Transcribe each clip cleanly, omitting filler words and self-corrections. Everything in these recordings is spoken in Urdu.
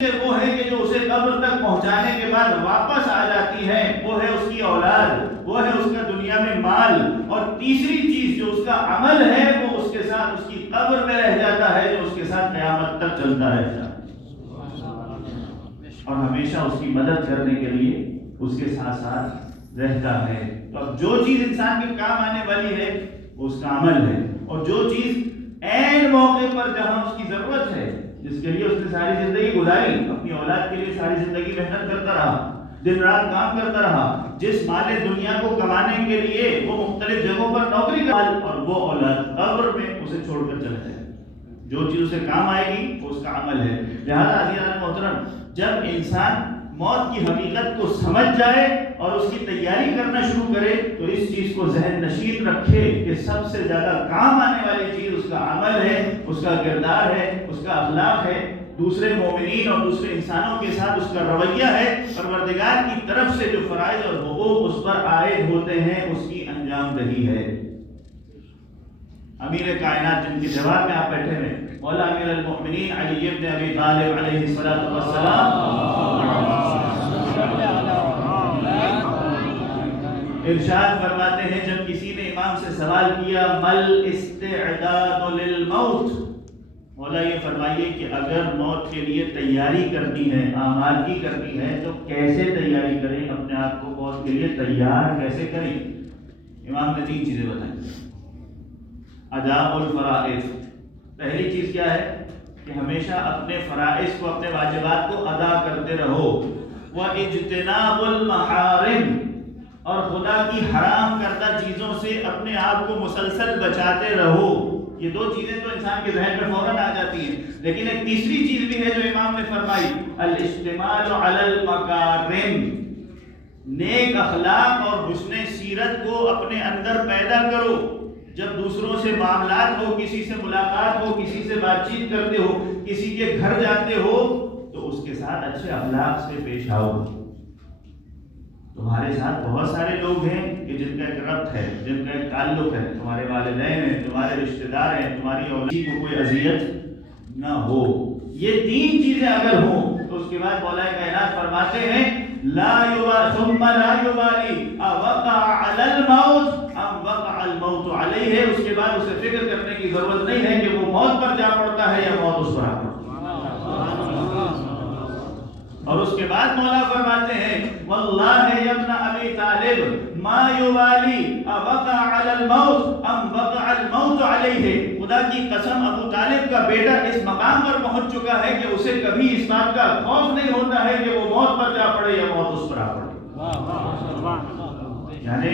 وہ ہے کہ جو اسے قبر تک پہنچانے کے بعد واپس آ جاتی ہے، وہ ہے اس کی اولاد، وہ ہے اس کا دنیا میں مال، اور تیسری چیز جو اس کا عمل ہے وہ اس کے ساتھ اس کی قبر میں رہ جاتا ہے، جو اس کے ساتھ قیامت تک چلتا رہتا ہے اور ہمیشہ اس کی مدد کرنے کے لیے اس کے ساتھ ساتھ رہتا ہے۔ تو اب جو چیز انسان کے کام آنے والی ہے وہ اس کا عمل ہے، اور جو چیز عین موقع پر جہاں اس کی ضرورت ہے، جس کے لیے اس نے ساری زندگی گزاری، اپنی اولاد کے لیے ساری زندگی محنت کرتا رہا، دن رات کام کرتا رہا، جس مال دنیا کو کمانے کے لیے وہ مختلف جگہوں پر نوکری کرتا، اور وہ اولاد قبر میں اسے چھوڑ کر چلا جائے، جو چیز اسے کام آئے گی وہ اس کا عمل ہے۔ لہذا عزیزان محترم، جب انسان موت کی حقیقت کو سمجھ جائے اور اس کی تیاری کرنا شروع کرے تو اس چیز کو ذہن نشین رکھے کہ سب سے زیادہ کام آنے والی چیز اس کا عمل ہے، اس کا کردار ہے، اس کا اخلاق ہے، دوسرے مومنین اور دوسرے انسانوں کے ساتھ اس کا رویہ ہے، پروردگار کی طرف سے جو فرائض اور حقوق اس پر عائد ہوتے ہیں اس کی انجام دہی ہے۔ امیر کائنات جن کے جواب میں آپ بیٹھے ہیں، مولا امیر المؤمنین علی ابن ابی طالب علیہ الصلوۃ والسلام ارشاد فرماتے ہیں، جب کسی نے امام سے سوال کیا مل استعداد للموت، مولا یہ فرمائیے کہ اگر موت کے لیے تیاری کرنی ہے، آمادگی کرنی ہے تو کیسے تیاری کریں، اپنے آپ کو موت کے لیے تیار کیسے کریں؟ امام نے 3 چیزیں بتائیں۔ ادا الفرائض، پہلی چیز کیا ہے کہ ہمیشہ اپنے فرائض کو، اپنے واجبات کو ادا کرتے رہو۔ واجتناب المحارم، اور خدا کی حرام کردہ چیزوں سے اپنے آپ کو مسلسل بچاتے رہو۔ یہ 2 چیزیں تو انسان کے ذہن میں فوراً آ جاتی ہیں، لیکن ایک تیسری چیز بھی ہے جو امام نے فرمائی، الاشتمال علی المکارم، نیک اخلاق اور حسن سیرت کو اپنے اندر پیدا کرو۔ جب دوسروں سے معاملات ہو، کسی سے ملاقات ہو، کسی سے بات چیت کرتے ہو، کسی کے گھر جاتے ہو تو اس کے ساتھ اچھے اخلاق سے پیش آؤ۔ تمہارے ساتھ بہت سارے لوگ ہیں کہ جن کا ایک ربط ہے، جن کا ایک تعلق ہے، تمہارے والدین ہیں، تمہارے رشتہ دار ہیں، تمہاری اولاد کو کوئی اذیت نہ ہو۔ یہ 3 چیزیں اگر ہوں تو اس کے بعد مولا کائنات فرماتے ہیں لا ثم لا یبالی اوقع علی الموت ام وقع الموت علیہ، اس کے بعد اسے فکر کرنے کی ضرورت نہیں ہے کہ وہ موت پر جا پڑتا ہے یا موت اس پر آ پڑتا ہے۔ اور اس کے بعد مولا فرماتے ہیں واللہ یا ابن ابی طالب ما یبالی اوقع علی الموت ام وقع الموت علیہ، خدا کی قسم ابو طالب کا بیٹا اس مقام پر پہنچ چکا ہے کہ اسے کبھی اس بات کا خوف نہیں ہوتا ہے کہ وہ موت پر جا پڑے یا موت اس پر آ پڑے۔ یعنی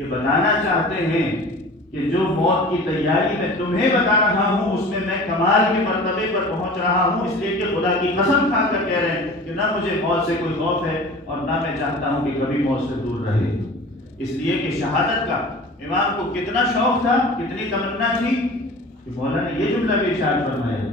یہ بتانا چاہتے ہیں کہ جو موت کی تیاری میں تمہیں بتا رہا ہوں اس میں کمال کے مرتبے پر پہنچ رہا ہوں، اس لیے کہ خدا کی قسم کھا کر کہہ رہے ہیں کہ نہ مجھے موت سے کوئی خوف ہے اور نہ میں چاہتا ہوں کہ کبھی موت سے دور رہے، اس لیے کہ شہادت کا امام کو کتنا شوق تھا، کتنی تمنا تھی کہ مولا نے یہ جملہ بھی ارشاد فرمایا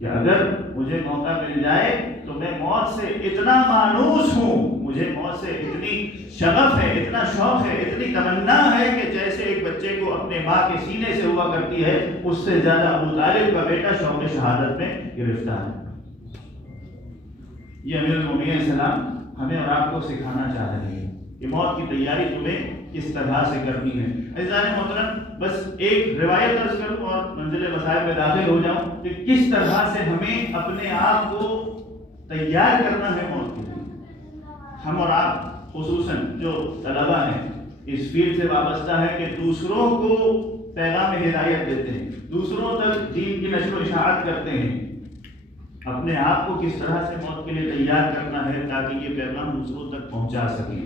کہ اگر مجھے موقع مل جائے تو میں موت سے اتنا مانوس ہوں، مجھے موت سے اتنی شغف ہے، اتنا شوق ہے، اتنی تمنا ہے کہ جیسے ایک بچے کو اپنے ماں کے سینے سے ہوا کرتی ہے، اس سے زیادہ ابو طالب کا بیٹا شوق شہادت میں گرفتار ہے۔ یہ امیر المومنین السلام ہمیں اور آپ کو سکھانا چاہ رہے ہیں کہ موت کی تیاری تمہیں کس طرح سے کرنی ہے۔ عزیزان محترم، بس ایک روایت درج کروں اور منزل مسائل میں داخل ہو جاؤں کہ کس طرح سے ہمیں اپنے آپ کو تیار کرنا ہے موت کے لیے۔ ہم اور آپ خصوصاً جو طلبہ ہیں اس فیلڈ سے وابستہ ہے کہ دوسروں کو پیغام ہدایت دیتے ہیں، دوسروں تک دین کی نشر و اشاعت کرتے ہیں، اپنے آپ کو کس طرح سے موت کے لیے تیار کرنا ہے تاکہ یہ پیغام دوسروں تک پہنچا سکیں۔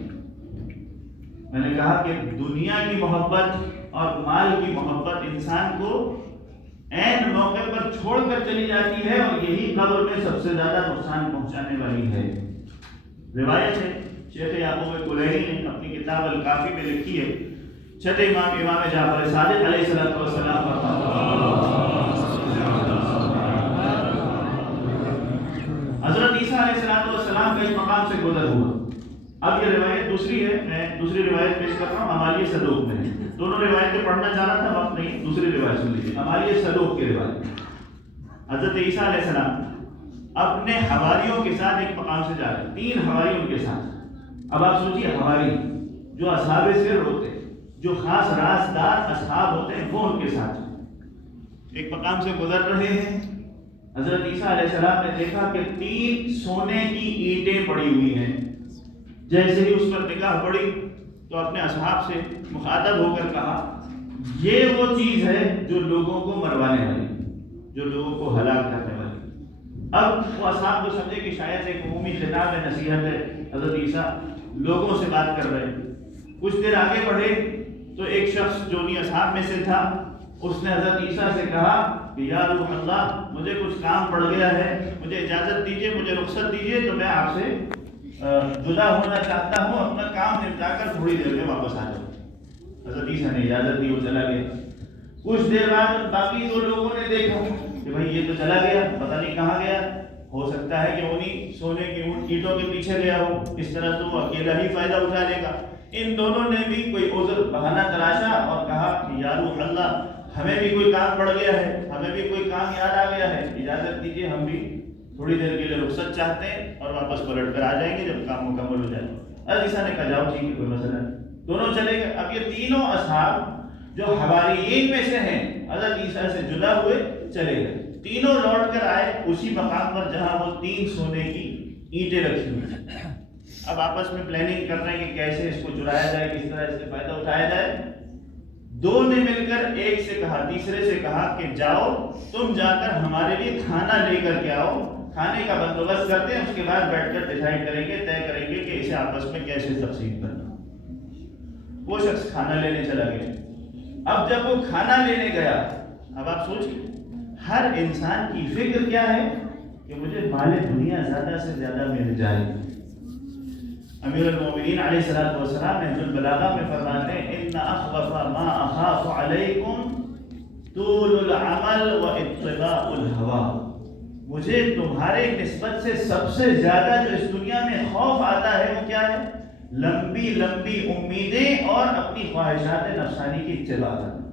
میں نے کہا کہ دنیا کی محبت اور مال کی محبت انسان کو عین موقع پر چھوڑ کر چلی جاتی ہے اور یہی قبر میں سب سے زیادہ نقصان پہنچانے والی ہے۔ روایت ہے شیخ یعقوب کلیری نے اپنی کتاب الکافی میں لکھی ہے، چھٹے امام جعفر صادق علیہ السلام حضرت عیسیٰ علیہ السلام کا اس مقام سے گزر ہوا۔ اب یہ روایت دوسری ہے، میں دوسری روایت پیش کر رہا ہوں، عمالیہ صدوق میں ہے۔ دونوں روایتیں پڑھنا چاہ رہا تھا، وقت نہیں، دوسری روایت سن لیجیے، عمالیہ صدوق کی روایت۔ حضرت عیسیٰ علیہ السلام اپنے حواریوں کے ساتھ ایک مقام سے جا رہے ہیں، 3 حواریوں ان کے ساتھ. اب آپ سوچیے، حواری جو اصحاب سر ہوتے ہیں، جو خاص رازدار اصحاب ہوتے ہیں، وہ ان کے ساتھ ایک مقام سے گزر رہے ہیں. حضرت عیسیٰ علیہ السلام نے دیکھا کہ 3 سونے کی اینٹیں پڑی ہوئی ہیں. جیسے ہی اس پر نگاہ پڑی تو اپنے اصحاب سے مخاطب ہو کر کہا، یہ وہ چیز ہے جو لوگوں کو مروانے والی، جو لوگوں کو ہلاک کرنے والی. اب وہ اصحاب کو سمجھے کہ شاید ایک عمومی خطاب ہے، نصیحت ہے، حضرت عیسیٰ لوگوں سے بات کر رہے ہیں. کچھ دیر آگے بڑھے تو ایک شخص جو انہیں اصحاب میں سے تھا، اس نے حضرت عیسیٰ سے کہا کہ یا روح اللہ، مجھے کچھ کام پڑ گیا ہے، مجھے اجازت دیجیے، مجھے رخصت دیجیے، تو میں آپ سے جدا ہونا چاہتا ہوں، اپنا کام نپٹا کر تھوڑی دیر میں واپس آ جاؤں. حضرت عیسیٰ نے اجازت دی، وہ چلا گیا. کچھ دیر بعد باقی 2 لوگوں نے دیکھا کہ بھائی یہ تو چلا گیا، پتہ نہیں کہاں گیا، ہو سکتا ہے کہ انہیں سونے کی اینٹوں کے پیچھے گیا ہو، اس طرح تو وہ اکیلا ہی فائدہ اٹھا لے گا. ان دونوں نے بھی کوئی عذر بہانہ تراشا اور کہا کہ یا روح اللہ، ہمیں بھی کوئی کام پڑ گیا ہے، ہمیں بھی کوئی کام یاد آ گیا ہے، اجازت دیجیے، ہم بھی تھوڑی دیر کے لیے رخصت چاہتے ہیں اور واپس پلٹ کر آ جائیں گے جب کام مکمل ہو جائے. حضرت عیسیٰ نے کہا جاؤ ٹھیک ہے، کوئی مسئلہ نہیں. دونوں چلے گئے. اب یہ تینوں اصحاب جو حواریین میں سے ہیں، حضرت عیسیٰ سے جدا ہوئے چلے گئے. تینوں لوٹ کر آئے اسی مقام پر جہاں وہ 3 سونے کی اینٹیں رکھی ہوئی ہیں. اب آپس میں پلاننگ کر رہے ہیں کہ کیسے اس کو چرایا جائے، کس طرح اس سے فائدہ اٹھایا جائے. 2 نے مل کر ایک سے کہا، تیسرے سے کہا کہ جاؤ تم جا کر ہمارے لیے کھانا لے کر کے آؤ، کھانے کا بندوبست کرتے ہیں، اس کے بعد بیٹھ کر ڈیسائیڈ کریں گے، طے کریں گے کہ اسے آپس میں کیسے تقسیم کرنا. وہ شخص کھانا لینے چلا گیا. اب جب وہ کھانا لینے گیا، اب آپ سوچیں ہر انسان کی فکر کیا ہے کہ مجھے مال دنیا زیادہ سے زیادہ مل جائے. امیر المومنین علیہ الصلوۃ والسلام نہج البلاغہ میں فرماتے ہیں ان اخوف ما اخاف علیکم طول العمل واتباع الہوى. مجھے تمہارے نسبت سے سب سے زیادہ جو اس دنیا میں خوف آتا ہے وہ کیا ہے؟ لمبی لمبی امیدیں اور اپنی خواہشات نفسانی کی اتباع کرنا.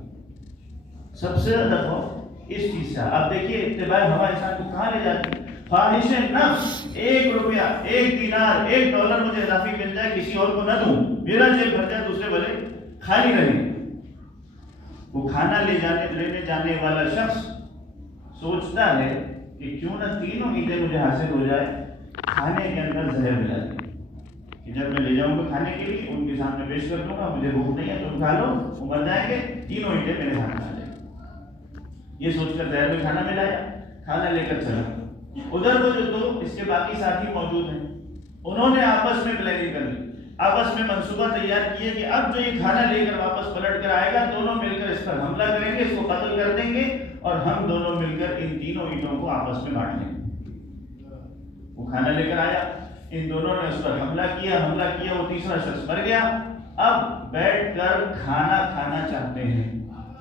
سب سے زیادہ خوف اس چیز سے. اب دیکھیے اتباع ہوا انسان کو کہاں لے جاتی ہے؟ خواہش نفس، 1 روپیہ، 1 دینار، 1 ڈالر مجھے اضافی مل جائے، کسی اور کو نہ دوں، میرا جیب بھر جائے، دوسرے بھلے خالی رہے. وہ کھانا لینے جانے والا شخص سوچتا ہے کہ کیوں نہ 3 اینٹیں مجھے حاصل ہو جائے، کھانے کے اندر زہر ملا دیں کہ جب میں لے جاؤں گا کھانے کے لیے ان کے سامنے پیش کر دوں گا، مجھے بھوک نہیں ہے، تم کھا لو، وہ مر جائیں گے، 3 اینٹیں میرے سامنے آ جائیں. یہ سوچ کر زہر میں کھانا ملایا، کھانا لے کر چلا. ادھر وہ جو 2 اس کے باقی ساتھی موجود ہیں، انہوں نے آپس میں پلاننگ کر لی، آپس میں منصوبہ تیار کیے کہ اب جو یہ کھانا لے کر واپس پلٹ کر آئے گا، دونوں مل کر اس پر حملہ کریں گے، اس کو قتل کر دیں گے اور ہم دونوں مل کر ان 3 اینٹوں کو آپس میں بانٹ لیں گے. وہ کھانا لے کر آیا، ان دونوں نے اس پر حملہ کیا، وہ تیسرا شخص مر گیا. اب بیٹھ کر کھانا کھانا چاہتے ہیں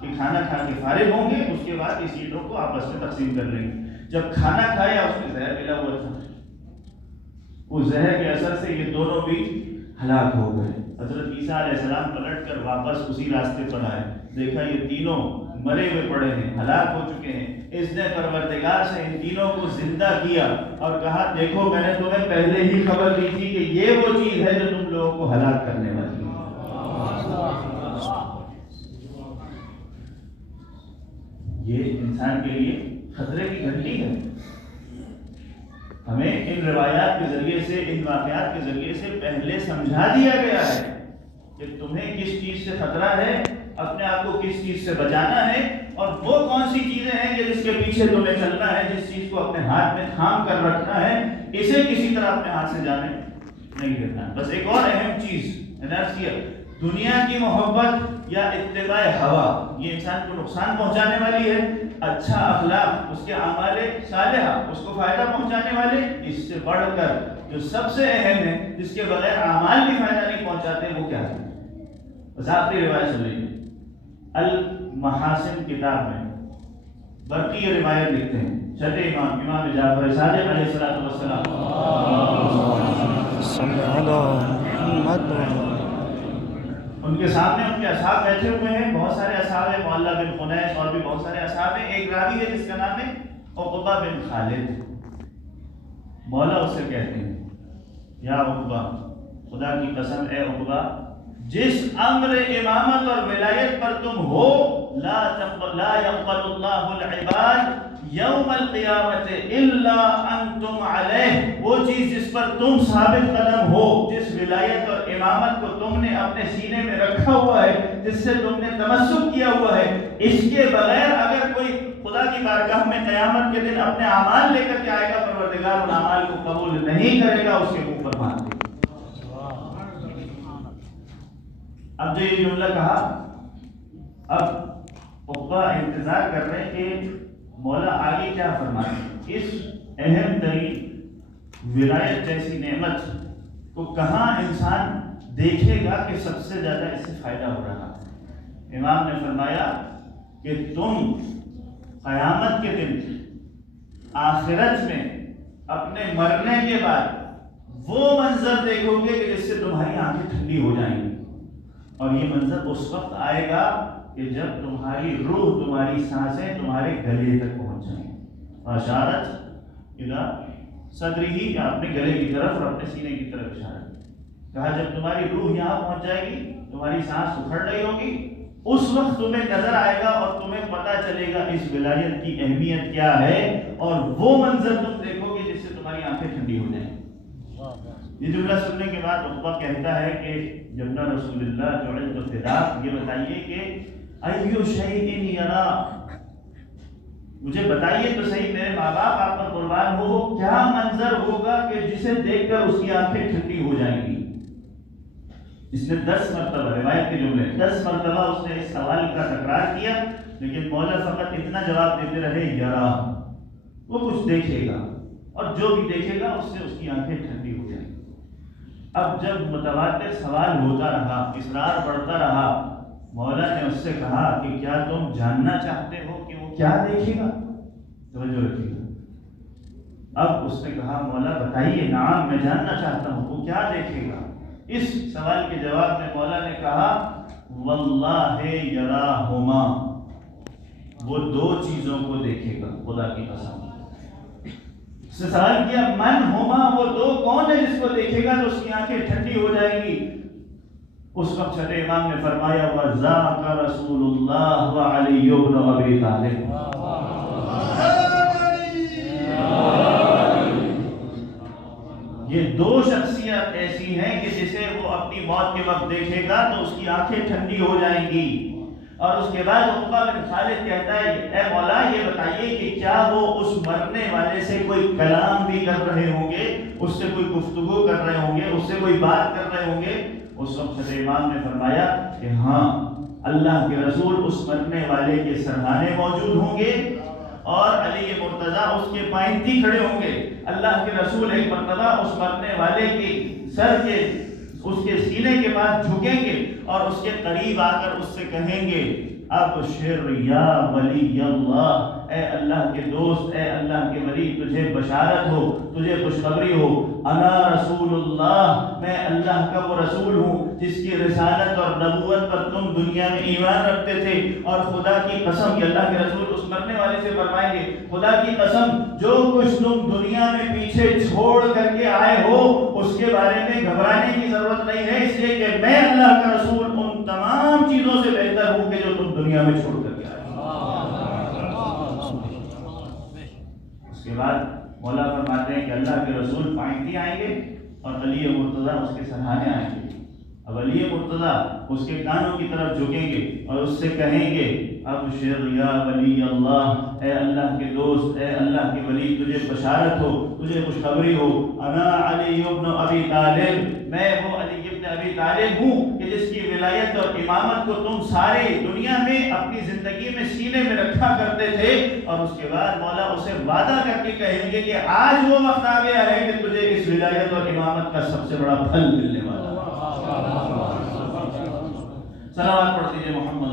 کہ کھانا کھا کے فارغ ہوں گے، اس کے بعد اس اینٹوں کو آپس میں تقسیم کر لیں گے. جب کھانا کھایا اس میں زہر ملا ہوا تھا، اس زہر کے اثر سے یہ دونوں بھی ہلاک ہو گئے. حضرت عیسیٰ علیہ السلام پلٹ کر واپس اسی راستے پر آئے، دیکھا یہ تینوں مرے ہوئے پڑے ہیں، ہلاک ہو چکے ہیں. اس نے پروردگار سے ان تینوں کو زندہ کیا اور کہا دیکھو میں نے تمہیں پہلے ہی خبر دی تھی کہ یہ وہ چیز ہے جو تم لوگوں کو ہلاک کرنے والی ہے. یہ انسان کے لیے خطرے کی گھنٹی ہے. ہمیں ان روایات کے ذریعے سے، ان واقعات کے ذریعے سے پہلے سمجھا دیا گیا ہے کہ تمہیں کس چیز سے خطرہ ہے، اپنے آپ کو کس چیز سے بچانا ہے، اور وہ کون سی چیزیں ہیں کہ جس کے پیچھے تمہیں چلنا ہے، جس چیز کو اپنے ہاتھ میں تھام کر رکھنا ہے، اسے کسی طرح اپنے ہاتھ سے جانے نہیں دینا. بس ایک اور اہم چیز دنیا کی محبت یا اتباع ہوا، یہ انسان کو نقصان پہنچانے والی ہے. اچھا اخلاق، اس کے اعمال صالحہ اس کو فائدہ پہنچانے والے. اس سے بڑھ کر جو سب سے اہم ہے، جس کے بغیر اعمال بھی فائدہ نہیں پہنچاتے، وہ کیا ہے؟ بس آخری روایت سن لیجیے. المحاسن کتاب میں برقی یہ روایت لکھتے ہیں، چھٹے امام جعفر صادق علیہ السلام ان کے سامنے ان کے اصحاب بیٹھے ہوئے ہیں. بہت سارے اصحاب ہیں، معلّہ بن خنیس اور بھی بہت سارے اصحاب ہیں. ایک راوی ہے جس کا نام ہے عقبہ بن خالد. مولا اسے کہتے ہیں یا عقبہ، خدا کی قسم اے عقبہ، جس امر امامت اور ولایت پر تم ہو، لا يقبل اللہ العباد یوم القیامت الا انتم علیہ، وہ چیز جس پر تم ثابت قدم ہو، جس ولایت اور امامت کو تم نے اپنے سینے میں رکھا ہوا ہے، جس سے تم نے تمسک کیا ہوا ہے، اس کے بغیر اگر کوئی خدا کی بارگاہ میں قیامت کے دن اپنے اعمال لے کر کے آئے گا، پروردگار ان اعمال کو قبول نہیں کرے گا، اس کے منہ پر مار دے گا۔ اب جو یہ جملہ کہا، اب عقبہ انتظار کر رہے ہیں کہ مولا آگے کیا فرمائے۔ اس اہم ترین ولایت جیسی نعمت کو کہاں انسان دیکھے گا کہ سب سے زیادہ اس سے فائدہ ہو رہا ہے؟ امام نے فرمایا کہ تم قیامت کے دن آخرت میں اپنے مرنے کے بعد وہ منظر دیکھو گے کہ جس سے تمہاری آنکھیں ٹھنڈی ہو جائیں گی، اور یہ منظر اس وقت آئے گا کہ جب تمہاری روح، تمہاری سانسیں تمہارے گلے تک پہنچ جائیں گی۔ اشارت الی صدرہ، یا اپنے گلے کی طرف اور اپنے سینے کی طرف اشارت، کہا جب تمہاری روح یہاں پہنچ جائے گی، تمہاری سانس اکھڑ رہی ہوگی، اس وقت تمہیں نظر آئے گا اور تمہیں پتہ چلے گا اس ولایت کی اہمیت کیا ہے، اور وہ منظر تم دیکھو گے جس سے تمہاری آنکھیں ٹھنڈی ہو جائیں۔ یہ جملہ سننے کے بعد عقبہ کہتا ہے کہ جنہ رسول اللہ جعلت فداک، یہ بتائیے کہ ایو شیء یرا، مجھے بتائیے تو صحیح، میرے ماں باپ آپ پر قربان ہو، وہ کیا منظر ہوگا کہ جسے دیکھ کر اس کی آنکھیں ٹھنڈی ہو جائیں گی۔ اس نے 10 مرتبہ، روایت کے جملے 10 مرتبہ اس نے اس سوال کا تکرار کیا، لیکن مولا فقط اتنا جواب دیتے رہے یرا، وہ کچھ دیکھے گا، اور جو بھی دیکھے گا اس سے اس کی آنکھیں ٹھنڈی ہو جائیں گی۔ اب جب متواتر سوال ہوتا رہا، اصرار بڑھتا رہا، مولا نے اس سے کہا کہ کیا تم جاننا چاہتے ہو کہ وہ کیا دیکھے گا؟ توجہ رکھیے گا۔ اب اس نے کہا مولا بتائیے، نعم میں جاننا چاہتا ہوں، وہ کیا دیکھے گا؟ اس سوال کے جواب میں مولا نے کہا واللہ یراہما، وہ 2 چیزوں کو دیکھے گا، خدا کی قسم۔ اس نے سوال کیا من ہما، وہ 2 کون ہے جس کو دیکھے گا تو اس کی آنکھیں ٹھنڈی ہو جائیں گی؟ اس وقت چھٹے امام نے فرمایا وَذَاكَ رَسُولُ اللَّهِ وَعَلِيُّ بْنُ أَبِي طَالِبٍ۔ یہ 2 شخصیت ایسی ہیں کہ جسے وہ اپنی موت کے وقت دیکھے گا تو اس کی آنکھیں ٹھنڈی ہو جائیں گی۔ اور اس کے بعد عقبہ بن خالد کہتا ہے اے مولا یہ بتائیے کہ کیا وہ اس مرنے والے سے کوئی کلام بھی کر رہے ہوں گے، اس سے کوئی گفتگو کر رہے ہوں گے، اس سے کوئی بات کر رہے ہوں گے؟ اس وقت امام نے فرمایا کہ ہاں، اللہ کے رسول اس مرنے والے کے سرہانے موجود ہوں گے، اور علی مرتضیٰ اس کے پائنتی کھڑے ہوں گے۔ اللہ کے رسول ایک مرتبہ اس مرنے والے کے سر کے، اس کے سینے کے پاس جھکیں گے اور اس کے قریب آ کر اس سے کہیں گے ابشر یا ولی اللہ، اے اللہ کے دوست، اے اللہ کے ولی، تجھے بشارت ہو، تجھے خوشخبری ہو، انا رسول اللہ، میں اللہ کا وہ رسول ہوں جس کی رسالت اور نبوت پر تم دنیا میں ایمان رکھتے تھے، اور خدا کی قسم، یہ اللہ کے رسول اس مرنے والے سے فرمائیں گے خدا کی قسم جو کچھ تم دنیا میں پیچھے چھوڑ کر کے آئے ہو اس کے بارے میں گھبرانے کی ضرورت نہیں ہے، اس لیے کہ میں اللہ کا رسول ان تمام چیزوں سے بہتر ہوں کہ جو تم دنیا میں چھوڑ کر کے آئے۔ اس کے بعد مولا فرماتے ہیں کہ اللہ کے رسول پائنتی آئیں گے اور علی مرتضیٰ اس کے سرہانے آئیں گے۔ اب علی مرتضیٰ اس کے کانوں کی طرف جھکیں گے اور اس سے کہیں گے ابشر یا ولی اللہ، اے اللہ کے دوست، اے اللہ کے ولی، تجھے بشارت ہو، تجھے خوشخبری ہو، انا علی ابن ابی طالب، میں وہ علی ابن ابی طالب ہوں کہ جس کی ولایت اور امامت کو تم ساری دنیا میں اپنی زندگی میں سینے میں رکھا کرتے تھے۔ اور اس کے بعد مولا اسے وعدہ کر کے کہیں گے کہ آج وہ وقت آ گیا ہے کہ تجھے اس ولایت اور امامت کا سب سے بڑا پھل ملنے والا ہے۔ صلوات پڑھ دیجئے محمد